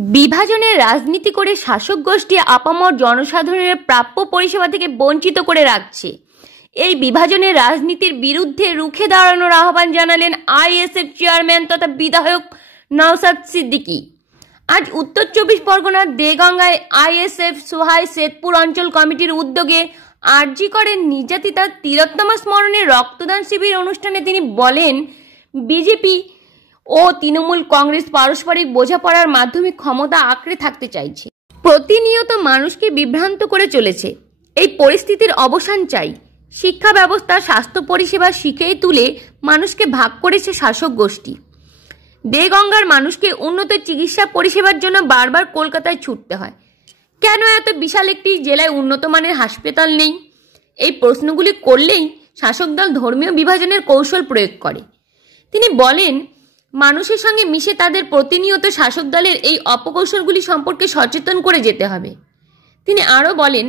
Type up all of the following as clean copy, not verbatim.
বিভাজনের রাজনীতি করে শাসক গোষ্ঠী আপামর জনসাধারণের প্রাপ্য পরিষেবা থেকে বঞ্চিত করে রাখছে। এই বিভাজনের রাজনীতির বিরুদ্ধে রুখে দাঁড়ানোর আহ্বান জানালেন আইএসএফ চেয়ারম্যান তথা বিধায়ক নওশাদ সিদ্দিকী। আজ উত্তর 24 পরগনার দেগঙ্গায় আইএসএফ সোহাই সেতপুর অঞ্চল কমিটির উদ্যোগে আরজি করেন নির্যাতিতা তিলোত্তমা স্মরণে রক্তদান শিবির অনুষ্ঠানে তিনি বলেন, বিজেপি ও তৃণমূল কংগ্রেস পারস্পরিক বোঝাপড়ার মাধ্যমে ক্ষমতা আঁকড়ে থাকতে চাইছে, প্রতিনিয়ত মানুষকে বিভ্রান্ত করে চলেছে। এই পরিস্থিতির অবসান চাই। শিক্ষা ব্যবস্থা, স্বাস্থ্য পরিষেবা শিখিয়ে তুলে মানুষকে ভাগ করেছে শাসক গোষ্ঠী। দেগঙ্গার মানুষকে উন্নত চিকিৎসা পরিষেবার জন্য বারবার কলকাতায় ছুটতে হয়। কেন এত বিশাল একটি জেলায় উন্নত মানের হাসপাতাল নেই? এই প্রশ্নগুলি করলেই শাসক দল ধর্মীয় বিভাজনের কৌশল প্রয়োগ করে। তিনি বলেন, মানুষের সঙ্গে মিশে তাদের প্রতিনিয়ত শাসক দলের এই অপকৌশলগুলি সম্পর্কে সচেতন করে যেতে হবে। তিনি আরও বলেন,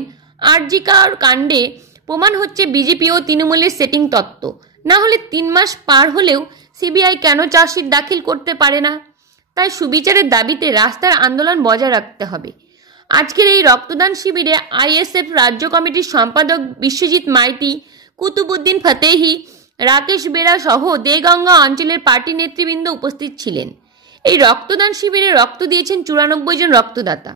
আরজি কাণ্ডে প্রমাণ হচ্ছে বিজেপি ও তৃণমূলের সেটিং তত্ত্ব। না হলে 3 মাস পার হলেও সিবিআই কেন চার্জশিট দাখিল করতে পারে না? তাই সুবিচারের দাবিতে রাস্তার আন্দোলন বজায় রাখতে হবে। আজকের এই রক্তদান শিবিরে আইএসএফ রাজ্য কমিটির সম্পাদক বিশ্বজিৎ মাইতি, কুতুবুদ্দিন ফতেহি, রাকেশ বেরা সহ দেগঙ্গা অঞ্চলের পার্টি নেতৃবৃন্দ উপস্থিত ছিলেন। এই রক্তদান শিবিরে রক্ত দিয়েছেন 94 জন রক্তদাতা।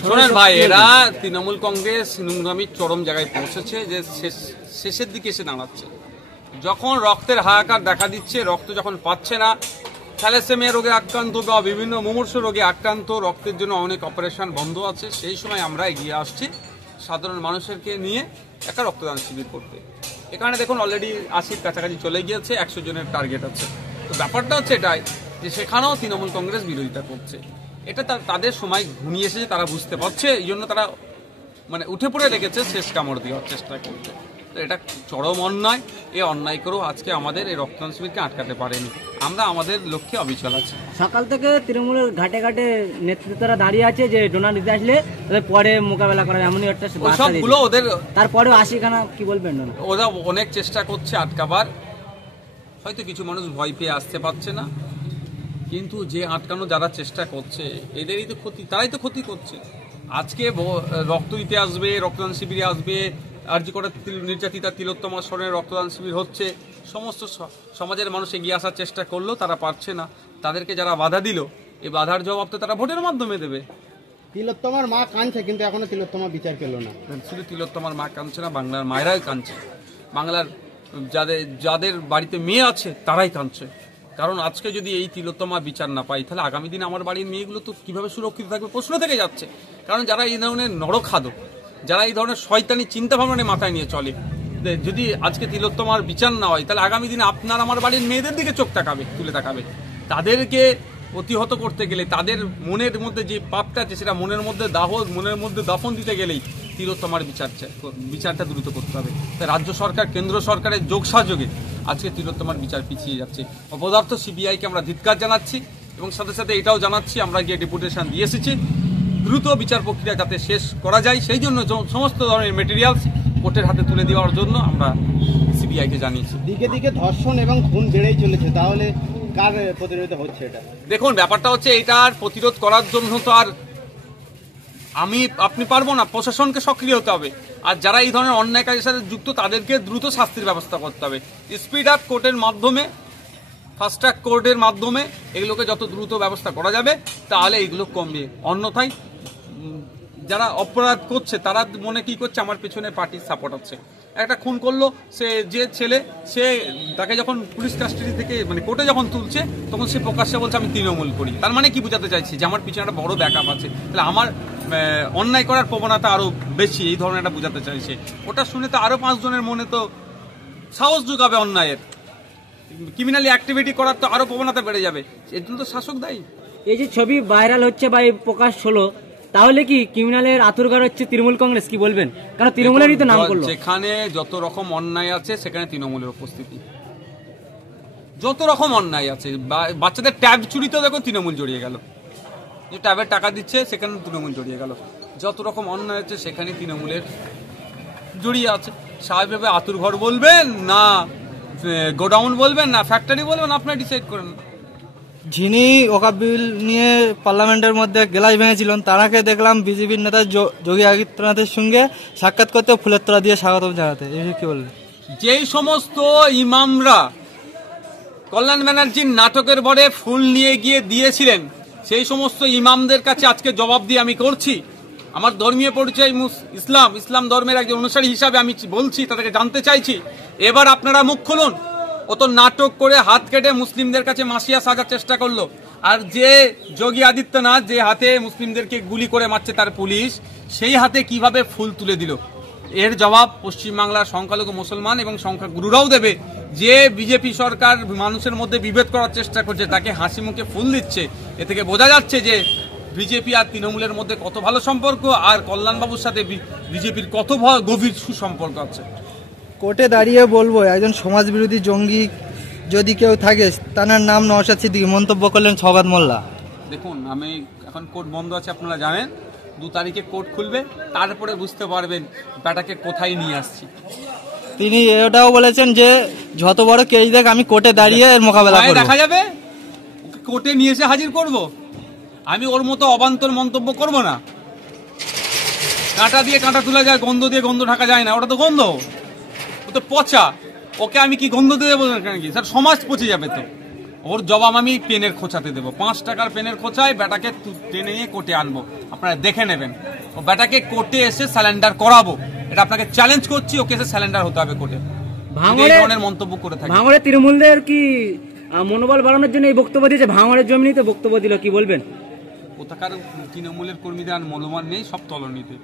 শোনেন ভাই, এরা তৃণমূল কংগ্রেস নোংরামি চরম জায়গায় পৌঁছেছে, যে শেষের দিকে এসে দাঁড়াচ্ছে। যখন রক্তের হাহাকার দেখা দিচ্ছে, রক্ত যখন পাচ্ছে না, থ্যালাসেমিয়া রোগে আক্রান্ত বা বিভিন্ন মুমূর্ষ রোগে আক্রান্ত, রক্তের জন্য অনেক অপারেশন বন্ধ আছে, সেই সময় আমরা এগিয়ে আসছি সাধারণ মানুষেরকে নিয়ে একটা রক্তদান শিবির করতে। এখানে দেখুন অলরেডি 80-র কাছাকাছি চলে গিয়েছে, 100 জনের টার্গেট আছে। তো ব্যাপারটা হচ্ছে এটাই যে সেখানেও তৃণমূল কংগ্রেস বিরোধিতা করছে। এটা তাদের সময় ঘনিয়ে এসেছে, তারা বুঝতে পারছে, এই জন্য তারা উঠে পড়ে লেগেছে, শেষ কামড় দেওয়ার চেষ্টা করছে। তো এটা চরম অন্যায়। এই অন্যায় করেও আজকে আমাদের এই রক্তদান শিবিরকে আটকাতে পারেনি। আমরা আমাদের লক্ষ্যে অবিচল আছি। সকাল থেকে তৃণমূলের ঘাটে ঘাটে নেতৃত্বরা দাঁড়িয়ে আছে যে ডোনার নিতে আসলে পরে মোকাবেলা করা, এমনই একটা সবগুলো ওদের। তারপরেও 80খানা কি বলবেন? ওরা অনেক চেষ্টা করছে আটকাবার। হয়তো কিছু মানুষ ভয় পেয়ে আসতে পারছে না, কিন্তু যে আটকানো যারা চেষ্টা করছে এদেরই তো ক্ষতি, তারাই তো ক্ষতি করছে। আজকে রক্ত দিতে আসবে, রক্তদান শিবিরে আসবে, আরজি করে নির্যাতিতা তিলোত্তমা স্মরণে রক্তদান শিবির হচ্ছে, সমস্ত সমাজের মানুষ এগিয়ে আসার চেষ্টা করলো, তারা পারছে না। তাদেরকে যারা বাধা দিল, এই বাধার জবাব তো তারা ভোটের মাধ্যমে দেবে। তিলোত্তমার মা কাঁদছে, কিন্তু এখনো তিলোত্তমা বিচার পেল না। শুধু তিলোত্তমার মা কাঁদছে না, বাংলার মায়েরাই কাঁদছে। বাংলার যাদের বাড়িতে মেয়ে আছে তারাই কাঁদছে। কারণ আজকে যদি এই তিলোত্তমা বিচার না পাই, তাহলে আগামী দিনে আমার বাড়ির মেয়েগুলো তো কিভাবে সুরক্ষিত থাকবে, প্রশ্ন থেকে যাচ্ছে। কারণ যারা এই ধরনের নরখাদক, যারা এই ধরনের শয়তানি চিন্তা ভাবনা মাথায় নিয়ে চলে, যদি আজকে তিলোত্তমার বিচার না হয়, তাহলে আগামী দিনে আপনার আমার বাড়ির মেয়েদের দিকে চোখ তুলে তাকাবে। তাদেরকে প্রতিহত করতে গেলে, তাদের মনের মধ্যে যে পাপটা আছে সেটা মনের মধ্যে দাফন দিতে গেলেই তিলোত্তমার বিচারটা দ্রুত করতে হবে। তাই রাজ্য সরকার, কেন্দ্র সরকারের যোগসাযোগে আজকে তিলোত্তমার বিচার পিছিয়ে যাচ্ছে। অপদার্থ সিবিআইকে আমরা ধিক্কার জানাচ্ছি এবং সাথে সাথে এটাও জানাচ্ছি, আমরা গিয়ে ডেপুটেশন দিয়ে এসেছি দ্রুত বিচার প্রক্রিয়া যাতে শেষ করা যায়, সেই জন্য সমস্ত ধরনের মেটেরিয়ালস কোর্টের হাতে তুলে দেওয়ার জন্য আমরা সিবিআইকে জানিয়েছি। দিকে দিকে ধর্ষণ এবং খুন বেড়েই চলেছে, তাহলে কার প্রতিরোধ হচ্ছে এটা? দেখুন, ব্যাপারটা হচ্ছে এটার প্রতিরোধ করার জন্য তো আর আপনি পারবো না, প্রশাসনকে সক্রিয় হতে হবে। আর যারা এই ধরনের অন্যায় কাজের সাথে যুক্ত, তাদেরকে দ্রুত শাস্তির ব্যবস্থা করতে হবে। স্পিড আপ কোর্টের মাধ্যমে, ফাস্ট ট্র্যাক কোর্টের মাধ্যমে এগুলোকে যত দ্রুত ব্যবস্থা করা যাবে, তাহলে এইগুলো কমবে। অন্যথায় যারা অপরাধ করছে তারা মনে কি করছে, আমার পেছনে পার্টির সাপোর্ট আছে। একটা খুন করলো, যে ছেলে তাকে যখন পুলিশ কাস্টাডি থেকে কোর্টে যখন তুলছে, তখন সে প্রকাশ্যে বলছে আমি তৃণমূল করি। তার মানে কি বোঝাতে চাইছি, যে আমার পিছনে একটা বড় ব্যাকআপ আছে, তাহলে আমার অন্যায় করার প্রবণতা আরো বেশি, এই ধরনের একটা বোঝাতে চাইছে। ওটা শুনে তো আরো 5 জনের মনে তো সাহস যোগাবে, অন্যায়ের ক্রিমিনালি অ্যাক্টিভিটি করার তো আরো প্রবণতা বেড়ে যাবে। এর জন্য তো শাসক দায়ী। এই যে ছবি ভাইরাল হচ্ছে বা প্রকাশ হলো, তাহলে কি ক্রিমিনালের আতুরঘর হচ্ছে তৃণমূল কংগ্রেস, কি বলবেন? কারণ তৃণমূলেরই তো নাম করলো। যেখানে যত রকম অন্যায় আছে সেখানে তৃণমূলের উপস্থিতি। যত রকম অন্যায় আছে, বাচ্চাদের ট্যাব চুরিতেও দেখো তৃণমূল জড়িয়ে গেল, যে ট্যাবের টাকা দিচ্ছে সেখানে তৃণমূল জড়িয়ে গেল। যত রকম অন্যায় আছে সেখানে তৃণমূলের জড়িয়ে আছে। স্বাভাবিকভাবে আতুরঘর বলবেন না গোডাউন বলবেন না ফ্যাক্টরি বলবেন, আপনারা ডিসাইড করেন। যিনি ওকাব বিল নিয়ে পার্লামেন্টের মধ্যে গেলাস ভেঙেছিলেন তারাকে দেখলাম বিজেপির নেতা যোগী আদিত্যনাথের সঙ্গে সাক্ষাৎ করতে ফুলের তোড়া দিয়ে স্বাগতম জানাতে। এই কি বলবেন? যেই সমস্ত ইমামরা কল্যাণ ব্যানার্জির নাটকের বরে ফুল নিয়ে গিয়ে দিয়েছিলেন, সেই সমস্ত ইমামদের কাছে আজকে জবাব দিয়ে আমি করছি। আমার ধর্মীয় পরিচয় ইসলাম ধর্মের একজন অনুসারী হিসাবে আমি বলছি, তাদেরকে জানতে চাইছি, এবার আপনারা মুখ খুলুন। ও তো নাটক করে হাত কেটে মুসলিমদের কাছে মাসিয়া সাজার চেষ্টা করলো। আর যে যোগী আদিত্যনাথ যে হাতে মুসলিমদেরকে গুলি করে মারছে তার পুলিশ, সেই হাতে কিভাবে ফুল তুলে দিল, এর জবাব পশ্চিমবাংলার সংখ্যালঘু মুসলমান এবং সংখ্যাগুরুরাও দেবে। যে বিজেপি সরকার মানুষের মধ্যে বিভেদ করার চেষ্টা করছে, তাকে হাসি মুখে ফুল দিচ্ছে, এ থেকে বোঝা যাচ্ছে যে বিজেপি আর তৃণমূলের মধ্যে কত ভালো সম্পর্ক, আর কল্যাণবাবুর সাথে বিজেপির কত গভীর সুসম্পর্ক আছে। কোর্টে দাঁড়িয়ে বলবো, একজন সমাজবিরোধী জঙ্গি যদি কেউ থাকে তার নাম নওশাদ সিদ্দিকী, মন্তব্য করলেন সওগাত মোল্লা। দেখুন, আমি এখন কোর্ট বন্ধ আছে, আপনারা জানেন। 2 তারিখে কোর্ট খুলবে, তারপরে বুঝতে পারবেন ব্যাটাকে কোথায় নিয়ে আসছি। তিনি এটাও বলেছেন যে যত বড় কেস দেখ আমি কোর্টে দাঁড়িয়ে এর মোকাবেলা করব। দেখা যাবে, ওকে কোর্টে নিয়ে এসে হাজির করব। আমি ওর মতো অবান্তর মন্তব্য করব না। কাঁটা দিয়ে কাঁটা তোলা যায়, গন্ধ দিয়ে গন্ধ ঢাকা যায় না। ওটা তো গন্ধ, ও তো পচা। ওকে আমি কি গন্ধ দিয়ে দেবো নাকি? স্যার, সমাজ পচে যাবে তো। ওর জবাব আমি পেনের খোঁচাতে দেবো। 5 টাকার পেনের খোঁচায় ব্যাটাকে টেনে নিয়ে কোর্টে আনবো, আপনারা দেখে নেবেন। ও ব্যাটাকে কোর্টে এসে স্যালেন্ডার করাবো, এটা আপনাকে চ্যালেঞ্জ করছি। ওকে এসে স্যালেন্ডার হতে হবে কোর্টে। এই ধরনের মন্তব্য করে থাকে। ভাঙড়ে তৃণমূলদের কি মনোবল বাড়ানোর জন্য এই বক্তব্য দিয়েছে? ভাঙড়ের জমিতে বক্তব্য দিল, কি বলবেন? কোথাকার তৃণমূলের কর্মীদের আর মনোমান নেই, সব তলনিতে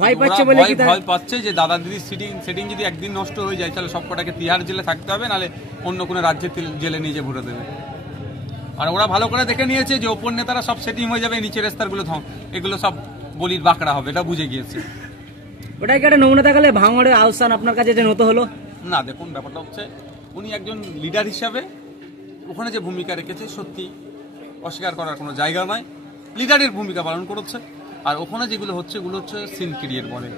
ভয় পাচ্ছে বলে কি? ভয় পাচ্ছে যে দাদা দিদির সেটিং যদি একদিন নষ্ট হয়ে যায়, তাহলে সবকটাকে তিহার জেলে থাকতে হবে, নাহলে অন্য কোনো রাজ্যের জেলে নিয়ে ভরে দেবে। আর ওরা ভালো করে দেখে নিয়েছে যে ওপর নেতারা সব সেটিং হয়ে যাবে, নিচের স্তরগুলো এগুলো সব বলির বাঁকড়া হবে, এটা বুঝে গিয়েছে। ওটাই কি একটা নমুনা দেখালে ভাঙড়ে আহসান আপনার কাছে যে নত হলো? না, দেখুন, ব্যাপারটা হচ্ছে উনি একজন লিডার হিসাবে ওখানে যে ভূমিকা রেখেছে, সত্যি অস্বীকার করার কোনো জায়গা নয়। লিডারের ভূমিকা পালন করেছে। আর ওখানে যেগুলো হচ্ছে, এগুলো হচ্ছে সিন ক্রিয়েট বলে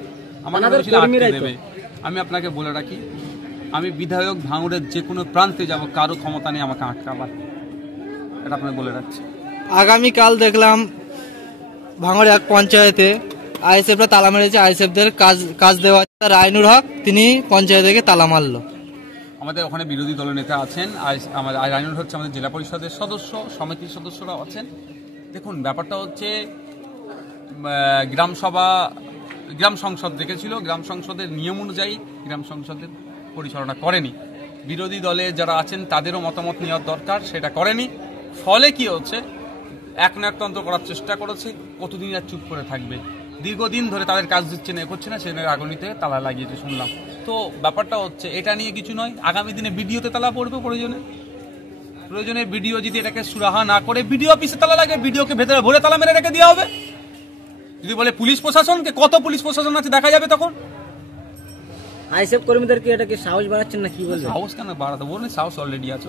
আমাদের দেবে। আমি আপনাকে বলে রাখি, আমি বিধায়ক ভাঙড়ের যে কোনো প্রান্তে যাব, কারো ক্ষমতা নেই আমাকে আটকাবার, এটা আপনাকে বলে রাখছি। আগামীকাল দেখলাম ভাঙড় এক পঞ্চায়েতে আইএসএফরা তালা মেরেছে, আইএসএফদের কাজ দেওয়া। রাইনুর হক তিনি পঞ্চায়েত থেকে তালা মারলো। আমাদের ওখানে বিরোধী দলনেতা আছেন, আমাদের রাইনুর হচ্ছে আমাদের জেলা পরিষদের সদস্য, সমিতির সদস্যরা আছেন। দেখুন, ব্যাপারটা হচ্ছে গ্রাম সংসদ রেখেছিল, গ্রাম সংসদের নিয়ম অনুযায়ী গ্রাম সংসদের পরিচালনা করেনি। বিরোধী দলে যারা আছেন তাদেরও মতামত নেওয়ার দরকার, সেটা করেনি। ফলে কি হচ্ছে, একনায়কতন্ত্র করার চেষ্টা করেছে। কতদিন আর চুপ করে থাকবে? দীর্ঘদিন ধরে তাদের কাজ দিচ্ছে না, এগোচ্ছে না, সেখানে আগুনিতে তালা লাগিয়েছে শুনলাম। তো ব্যাপারটা হচ্ছে এটা নিয়ে কিছু নয়। আগামী দিনে ভিডিওতে তালা পড়বে, প্রয়োজনে ভিডিও যদি এটাকে সুরাহা না করে ভিডিও অফিসে তালা লাগে, ভিডিওকে ভেতরে ভরে তালা মেরে রেখে দেওয়া হবে। যদি বলে পুলিশ প্রশাসনকে, কত পুলিশ প্রশাসন আছে দেখা যাবে তখন। আইএসএফ কর্মীদের কি এটাকে সাহস বাড়াচ্ছেন না, কি বলবেন? সাহস কেন বাড়াতে বলুন? সাহস অলরেডি আছে।